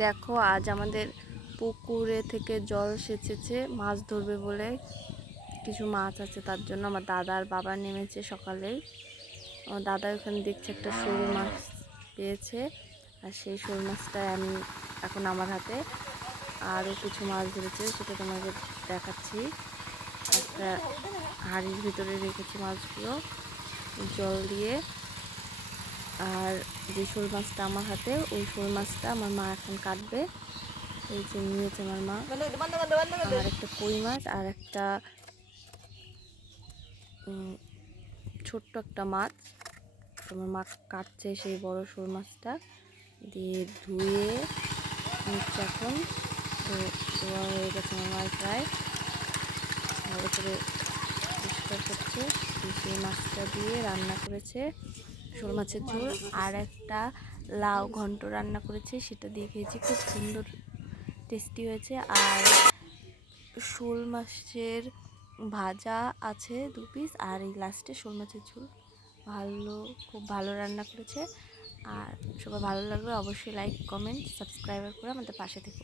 দেখো আজ আমাদের পুকুরে থেকে জল সেচেছে মাছ ধরবে বলে। কিছু মাছ আছে, তার জন্য আমার দাদা আর বাবা নেমেছে সকালেই। আমার দাদা ওখানে দেখছে একটা শোল মাছ পেয়েছে, আর সেই শোল মাছটাই আমি এখন আমার হাতে আরও কিছু মাছ ধরেছে, সেটা তোমাকে দেখাচ্ছি। একটা হাঁড়ির ভিতরে রেখেছি মাছগুলো জল দিয়ে। আর যে শোল মাছটা আমার হাতে, ওই শোল মাছটা আমার মা এখন কাটবে। এই যে নিয়েছে আমার মা। আর একটা কই মাছ আর একটা ছোট্ট একটা মাছ আমার মা কাটছে, সেই বড় শোল মাছটা দিয়ে ধুয়ে নিচ্ছে এখন। তো ধোয়া হয়ে গেছে আমার মায়ের প্রায়, ভালো করে পরিষ্কার করছে। সেই মাছটা দিয়ে রান্না করেছে শোল মাছের ঝোল, আর একটা লাউ ঘন্ট রান্না করেছে, সেটা দিয়ে খেয়েছি, খুব সুন্দর টেস্টি হয়েছে। আর শোল মাছের ভাজা আছে 2 পিস, আর এই লাস্টে শোল মাছের ঝোল। খুব ভালো রান্না করেছে। আর সবার ভালো লাগলে অবশ্যই লাইক, কমেন্ট, সাবস্ক্রাইব করে আমাদের পাশে থেকো।